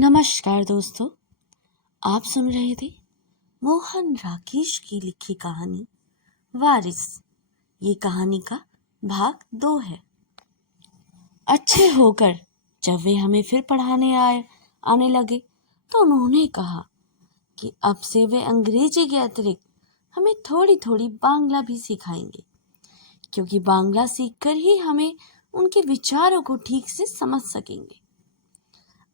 नमस्कार दोस्तों, आप सुन रहे थे मोहन राकेश की लिखी कहानी वारिस। ये कहानी का भाग 2 है। अच्छे होकर जब वे हमें फिर पढ़ाने आने लगे तो उन्होंने कहा कि अब से वे अंग्रेजी के अतिरिक्त हमें थोड़ी थोड़ी बांग्ला भी सिखाएंगे, क्योंकि बांग्ला सीखकर ही हमें उनके विचारों को ठीक से समझ सकेंगे।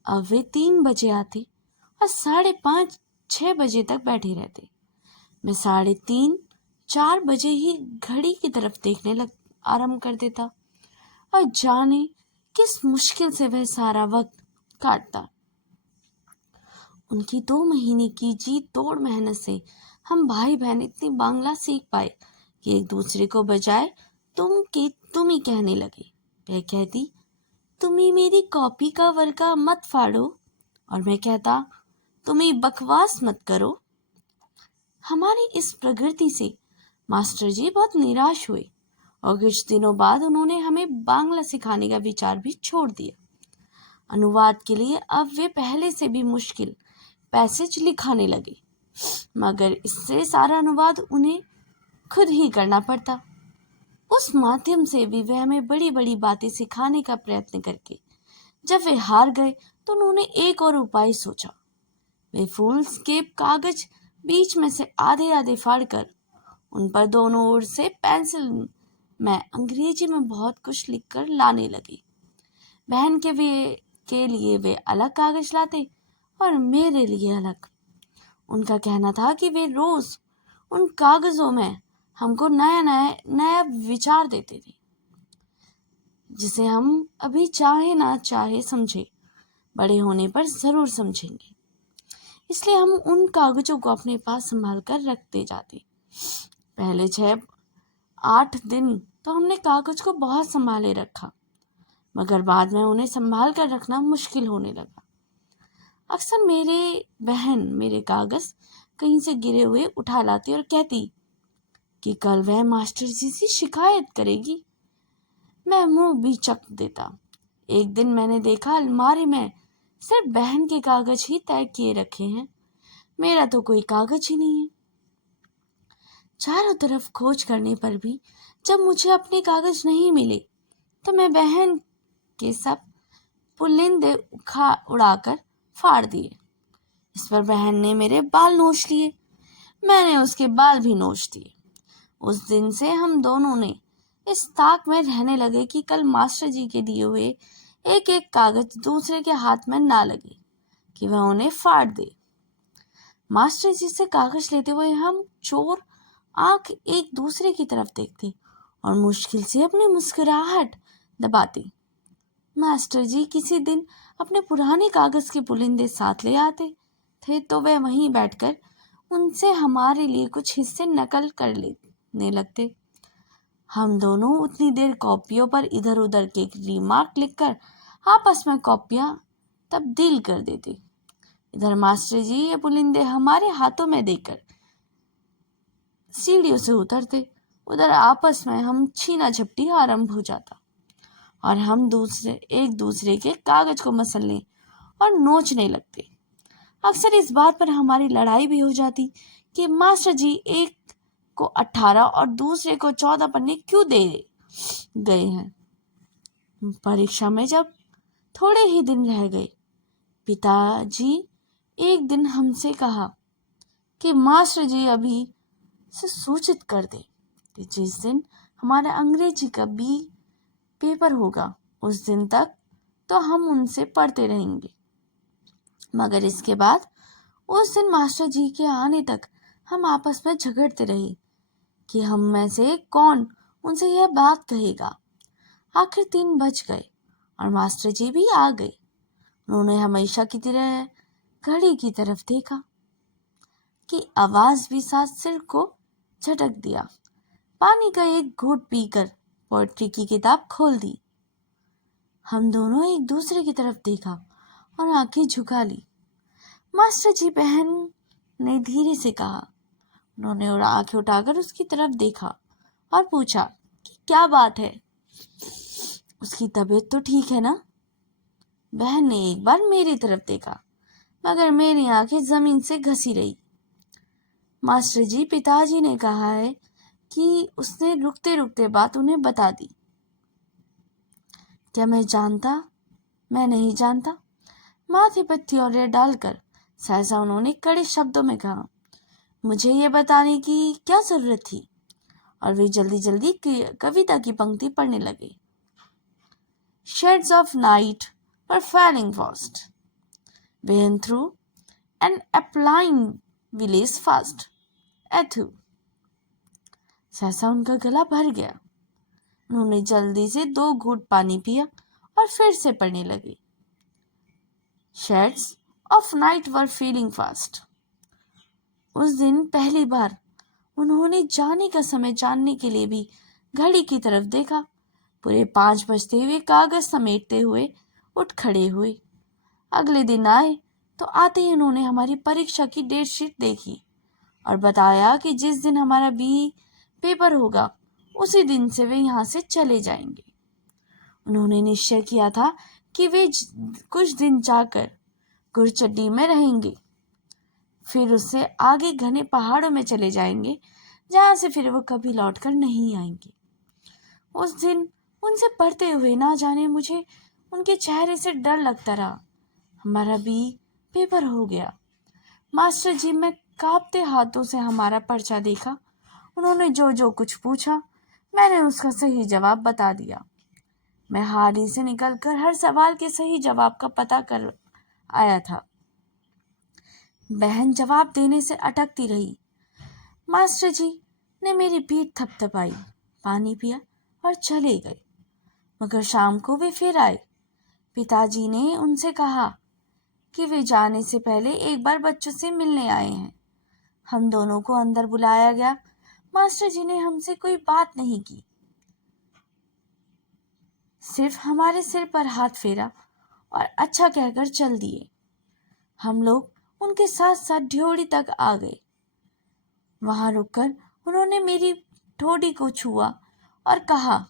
अब वे 3 बजे आते और 5:30-6 बजे तक बैठे रहते। मैं 3:30-4 बजे ही घड़ी की तरफ देखने आरंभ कर देता और जाने किस मुश्किल से वह सारा वक्त काटता। उनकी 2 महीने की जी तोड़ मेहनत से हम भाई बहन इतनी बांग्ला सीख पाए कि एक दूसरे को बजाय तुम ही कहने लगे। वह कहती, तुम ही मेरी कॉपी का वर्का मत फाड़ो, और मैं कहता, तुम ही बकवास मत करो। हमारी इस प्रगति से मास्टर जी बहुत निराश हुए और कुछ दिनों बाद उन्होंने हमें बांग्ला सिखाने का विचार भी छोड़ दिया। अनुवाद के लिए अब वे पहले से भी मुश्किल पैसेज लिखाने लगे, मगर इससे सारा अनुवाद उन्हें खुद ही करना पड़ता। उस माध्यम से भी वे हमें बड़ी बड़ी बातें सिखाने का प्रयत्न करके जब वे हार गए तो उन्होंने एक और उपाय सोचा। वे फूलस्केप कागज बीच में से आधे आधे फाड़कर उन पर दोनों ओर से पेंसिल में अंग्रेजी में बहुत कुछ लिखकर लाने लगे। बहन के लिए वे अलग कागज लाते और मेरे लिए अलग। उनका कहना था कि वे रोज उन कागजों में हमको नया विचार देते थे, जिसे हम अभी चाहे ना चाहे समझे, बड़े होने पर जरूर समझेंगे। इसलिए हम उन कागजों को अपने पास संभाल कर रखते जाते। पहले 6-8 दिन तो हमने कागज को बहुत संभाले रखा, मगर बाद में उन्हें संभाल कर रखना मुश्किल होने लगा। अक्सर बहन मेरे कागज कहीं से गिरे हुए उठा लाती और कहती कि कल वह मास्टर जी से शिकायत करेगी। मैं मुंह भी चक देता। एक दिन मैंने देखा अलमारी में सिर्फ बहन के कागज ही तय किए रखे हैं, मेरा तो कोई कागज ही नहीं है। चारों तरफ खोज करने पर भी जब मुझे अपने कागज नहीं मिले तो मैं बहन के सब पुलिंदे उड़ाकर फाड़ दिए। इस पर बहन ने मेरे बाल नोच लिए, मैंने उसके बाल भी नोच दिए। उस दिन से हम दोनों ने इस ताक में रहने लगे कि कल मास्टर जी के दिए हुए एक एक कागज दूसरे के हाथ में ना लगे कि वह उन्हें फाड़ दे। मास्टर जी से कागज लेते हुए हम चोर आंख एक दूसरे की तरफ देखते और मुश्किल से अपनी मुस्कुराहट दबाते। मास्टर जी किसी दिन अपने पुराने कागज के पुलिंदे साथ ले आते थे तो वे वहीं बैठकर उनसे हमारे लिए कुछ हिस्से नकल कर लेने लगते। हम दोनों उतनी देर कॉपियों पर इधर उधर के रिमार्क लिखकर आपस में कॉपियां तब्दील कर देते। इधर मास्टर जी ये पुलिंदे हमारे हाथों में देकर सीढ़ियों से उतरते, उधर आपस में हम छीना झपटी आरंभ हो जाता और हम एक दूसरे के कागज को मसलने और नोचने लगते। अक्सर इस बात पर हमारी लड़ाई भी हो जाती कि मास्टर जी एक को 18 और दूसरे को 14 पन्ने क्यों दे गए हैं। परीक्षा में जब थोड़े ही दिन रह गए, पिताजी एक दिन हमसे कहा कि मास्टर जी अभी से सूचित कर दे कि जिस दिन हमारा अंग्रेजी का बी पेपर होगा उस दिन तक तो हम उनसे पढ़ते रहेंगे, मगर इसके बाद उस दिन मास्टर जी के आने तक हम आपस में झगड़ते रहे कि हम में से कौन उनसे यह बात कहेगा। आखिर 3 बज गए और मास्टर जी भी आ गए। उन्होंने हमेशा की तरह घड़ी की तरफ देखा कि आवाज भी साथ सिर को झटक दिया। पानी का एक घूंट पीकर पोएट्री की किताब खोल दी। हम दोनों एक दूसरे की तरफ देखा और आंखें झुका ली। मास्टर जी बहन ने धीरे से कहा। उन्होंने आंखें उठाकर उसकी तरफ देखा और पूछा कि क्या बात है, उसकी तबीयत तो ठीक है ना। बहन ने एक बार मेरी तरफ देखा मगर मेरी आंखें जमीन से घसी रही। मास्टर जी, पिताजी ने कहा है कि उसने रुकते रुकते बात उन्हें बता दी। क्या मैं जानता? मैं नहीं जानता। माथे पर त्योरिया डालकर सहसा उन्होंने कड़े शब्दों में कहा, मुझे ये बताने की क्या जरूरत थी? और वे जल्दी जल्दी कविता की पंक्ति पढ़ने लगे। Shades of night were falling fast, weighing through an appalling village fast. Ethu. सहसा उनका गला भर गया। उन्होंने जल्दी से 2 घूंट पानी पिया और फिर से पढ़ने लगे। Shades of night were falling fast. उस दिन पहली बार उन्होंने जाने का समय जानने के लिए भी घड़ी की तरफ देखा। पूरे 5 बजते हुए कागज समेटते हुए उठ खड़े हुए। अगले दिन आए तो आते ही उन्होंने हमारी परीक्षा की डेट शीट देखी और बताया कि जिस दिन हमारा बी पेपर होगा उसी दिन से वे यहाँ से चले जाएंगे। उन्होंने निश्चय किया था कि वे कुछ दिन जाकर गुरचड्डी में रहेंगे, फिर उससे आगे घने पहाड़ों में चले जाएंगे, जहाँ से फिर वो कभी लौटकर नहीं आएंगे। उस दिन उनसे पढ़ते हुए ना जाने मुझे उनके चेहरे से डर लगता रहा। हमारा भी पेपर हो गया। मास्टर जी, मैं कांपते हाथों से हमारा पर्चा देखा। उन्होंने जो जो कुछ पूछा मैंने उसका सही जवाब बता दिया। मैं हारी से निकलकर हर सवाल के सही जवाब का पता कर आया था। बहन जवाब देने से अटकती रही। मास्टर जी ने मेरी पीठ थपथपाई, पानी पिया और चले गए। मगर शाम को वे फिर आए। पिताजी ने उनसे कहा कि वे जाने से पहले एक बार बच्चों से मिलने आए हैं। हम दोनों को अंदर बुलाया गया। मास्टर जी ने हमसे कोई बात नहीं की, सिर्फ हमारे सिर पर हाथ फेरा और अच्छा कहकर चल दिए। हम लोग उनके साथ साथ ढ्योड़ी तक आ गए। वहां रुककर उन्होंने मेरी ठोड़ी को छुआ और कहा,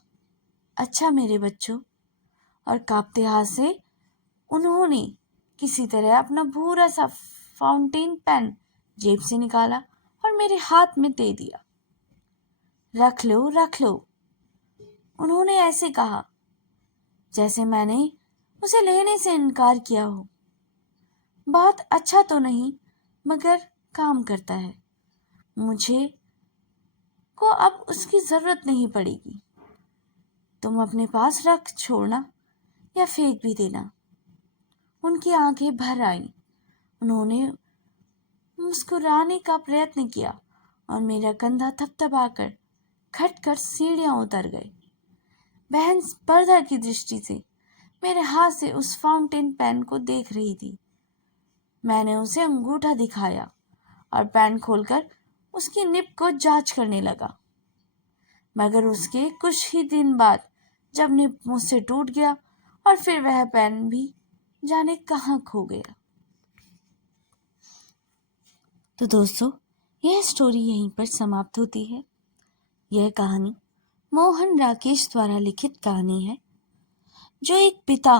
अच्छा मेरे बच्चों। और कांपते हाथ से उन्होंने किसी तरह अपना भूरा सा फाउंटेन पेन जेब से निकाला और मेरे हाथ में दे दिया। रख लो, रख लो। उन्होंने ऐसे कहा जैसे मैंने उसे लेने से इनकार किया हो। बहुत अच्छा तो नहीं, मगर काम करता है। मुझे को अब उसकी जरूरत नहीं पड़ेगी। तुम अपने पास रख छोड़ना या फेंक भी देना। उनकी आंखें भर आईं। उन्होंने मुस्कुराने का प्रयत्न किया और मेरा कंधा थपथपाकर खटकर सीढ़ियां उतर गए। बहन स्पर्धा की दृष्टि से मेरे हाथ से उस फाउंटेन पेन को देख रही थी। मैंने उसे अंगूठा दिखाया और पेन खोलकर उसकी निब को जांच करने लगा। मगर उसके कुछ ही दिन बाद जब निब मुझसे टूट गया और फिर वह पेन भी जाने कहाँ खो गया। तो दोस्तों, यह स्टोरी यहीं पर समाप्त होती है। यह कहानी मोहन राकेश द्वारा लिखित कहानी है, जो एक पिता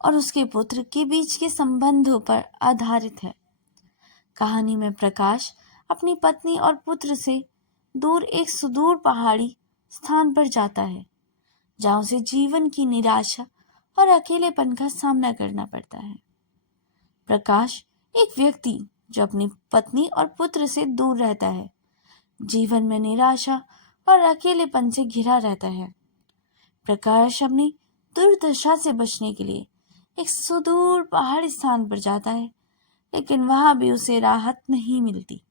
और उसके पुत्र के बीच के संबंधों पर आधारित है। कहानी में प्रकाश अपनी पत्नी और पुत्र से दूर एक सुदूर पहाड़ी स्थान पर जाता है, जहाँ उसे जीवन की निराशा और अकेलेपन का सामना करना पड़ता है। प्रकाश एक व्यक्ति जो अपनी पत्नी और पुत्र से दूर रहता है, जीवन में निराशा और अकेलेपन से घिरा रहता है। प्रकाश अपनी दुर्दशा से बचने के लिए एक सुदूर पहाड़ी स्थान पर जाता है, लेकिन वहां भी उसे राहत नहीं मिलती।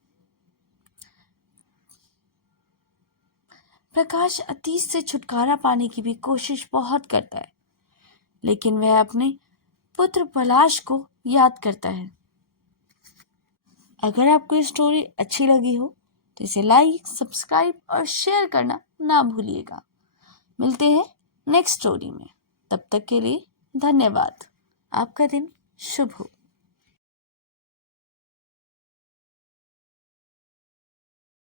प्रकाश अतीत से छुटकारा पाने की भी कोशिश बहुत करता है, लेकिन वह अपने पुत्र पलाश को याद करता है। अगर आपको ये स्टोरी अच्छी लगी हो तो इसे लाइक, सब्सक्राइब और शेयर करना ना भूलिएगा। मिलते हैं नेक्स्ट स्टोरी में। तब तक के लिए धन्यवाद। आपका दिन शुभ हो।